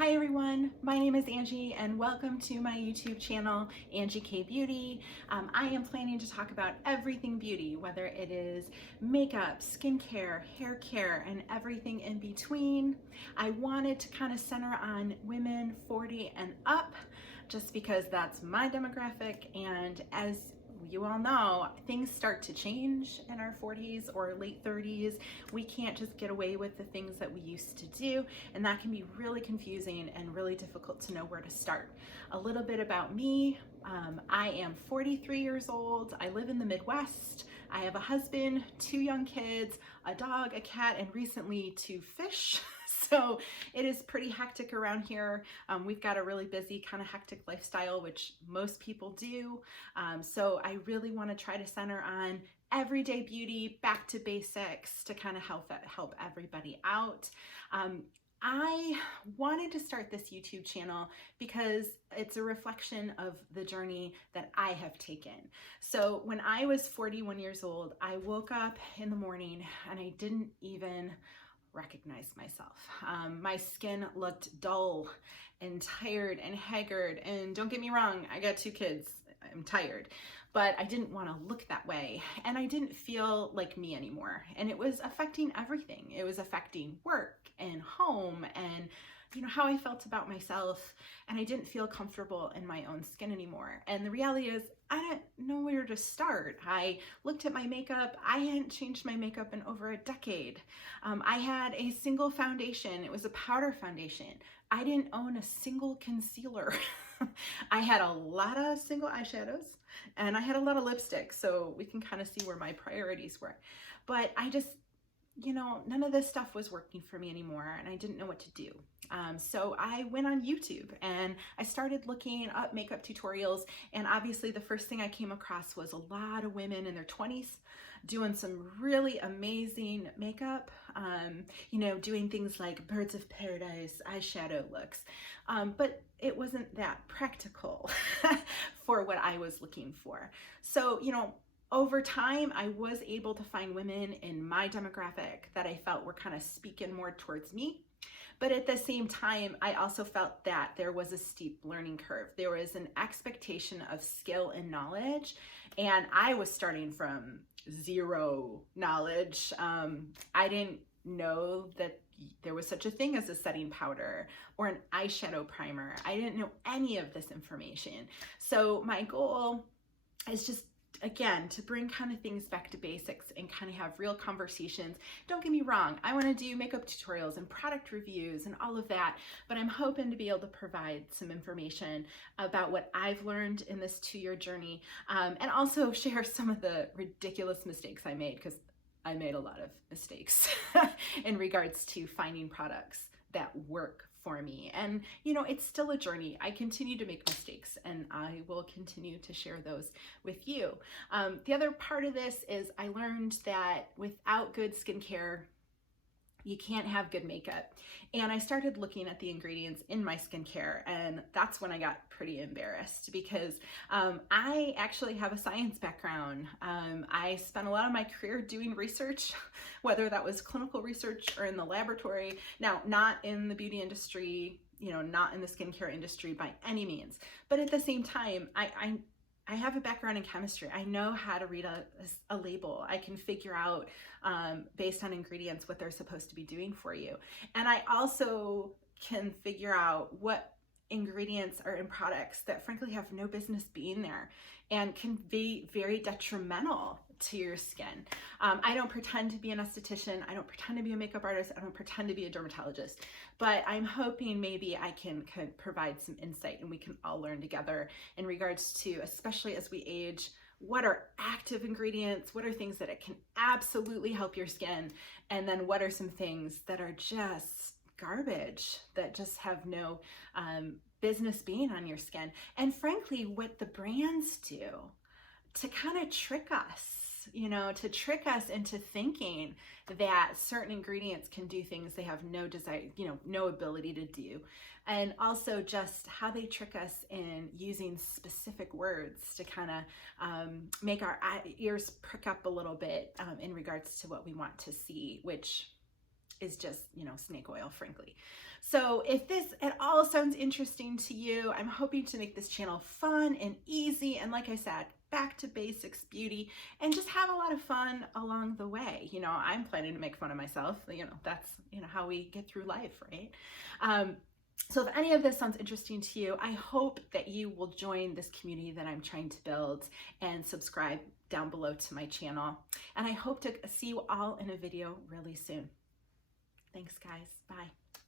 Hi everyone, my name is Angie and welcome to my YouTube channel, Angie K Beauty. I am planning to talk about everything beauty, whether it is makeup, skincare, hair care, and everything in between. I wanted to kind of center on women 40 and up, just because that's my demographic, and as you all know, things start to change in our 40s or late 30s. We can't just get away with the things that we used to do, and that can be really confusing and really difficult to know where to start. A little bit about me. I am 43 years old. I live in the Midwest. I have a husband, 2 young kids, a dog, a cat, and recently 2 fish. So it is pretty hectic around here. We've got a really busy kind of hectic lifestyle, which most people do. So I really want to try to center on everyday beauty, back to basics, to kind of help everybody out. I wanted to start this YouTube channel because it's a reflection of the journey that I have taken. So when I was 41 years old, I woke up in the morning and I didn't even recognize myself. My skin looked dull and tired and haggard. And don't get me wrong, I got 2 kids. I'm tired, but I didn't want to look that way. And I didn't feel like me anymore. And it was affecting everything. It was affecting work and home and how I felt about myself, and I didn't feel comfortable in my own skin anymore. And the reality is, I didn't know where to start. I looked at my makeup. I hadn't changed my makeup in over a decade. I had a single foundation. It was a powder foundation. I didn't own a single concealer. I had a lot of single eyeshadows and I had a lot of lipstick, so we can kind of see where my priorities were. But I just, none of this stuff was working for me anymore, and I didn't know what to do. So I went on YouTube and I started looking up makeup tutorials, and obviously the first thing I came across was a lot of women in their 20s doing some really amazing makeup, doing things like Birds of Paradise eyeshadow looks, but it wasn't that practical for what I was looking for. So, over time, I was able to find women in my demographic that I felt were kind of speaking more towards me. But at the same time, I also felt that there was a steep learning curve. There was an expectation of skill and knowledge, and I was starting from zero knowledge. I didn't know that there was such a thing as a setting powder or an eyeshadow primer. I didn't know any of this information. So my goal is just, again, to bring kind of things back to basics and kind of have real conversations. Don't get me wrong, I want to do makeup tutorials and product reviews and all of that, but I'm hoping to be able to provide some information about what I've learned in this 2-year journey, and also share some of the ridiculous mistakes I made, because I made a lot of mistakes in regards to finding products that work for me. And it's still a journey. I continue to make mistakes, and I will continue to share those with you. The other part of this is I learned that without good skincare, you can't have good makeup. And I started looking at the ingredients in my skincare, and that's when I got pretty embarrassed, because I actually have a science background. I spent a lot of my career doing research, whether that was clinical research or in the laboratory. Now, not in the beauty industry, not in the skincare industry by any means, but at the same time, I have a background in chemistry. I know how to read a label. I can figure out based on ingredients what they're supposed to be doing for you. And I also can figure out what ingredients are in products that frankly have no business being there and can be very detrimental to your skin. I don't pretend to be an esthetician. I don't pretend to be a makeup artist. I don't pretend to be a dermatologist, but I'm hoping maybe I can provide some insight and we can all learn together in regards to, especially as we age, what are active ingredients, what are things that it can absolutely help your skin, and then what are some things that are just garbage, that just have no business being on your skin. And frankly, what the brands do to kind of trick us, to trick us into thinking that certain ingredients can do things they have no desire, no ability to do. And also just how they trick us in using specific words to kind of make our ears prick up a little bit in regards to what we want to see, which is just, snake oil, frankly. So if this at all sounds interesting to you, I'm hoping to make this channel fun and easy, and like I said, back to basics beauty, and just have a lot of fun along the way. You know, I'm planning to make fun of myself. You know, that's, you know, how we get through life, right? So if any of this sounds interesting to you, I hope that you will join this community that I'm trying to build and subscribe down below to my channel. And I hope to see you all in a video really soon. Thanks, guys. Bye.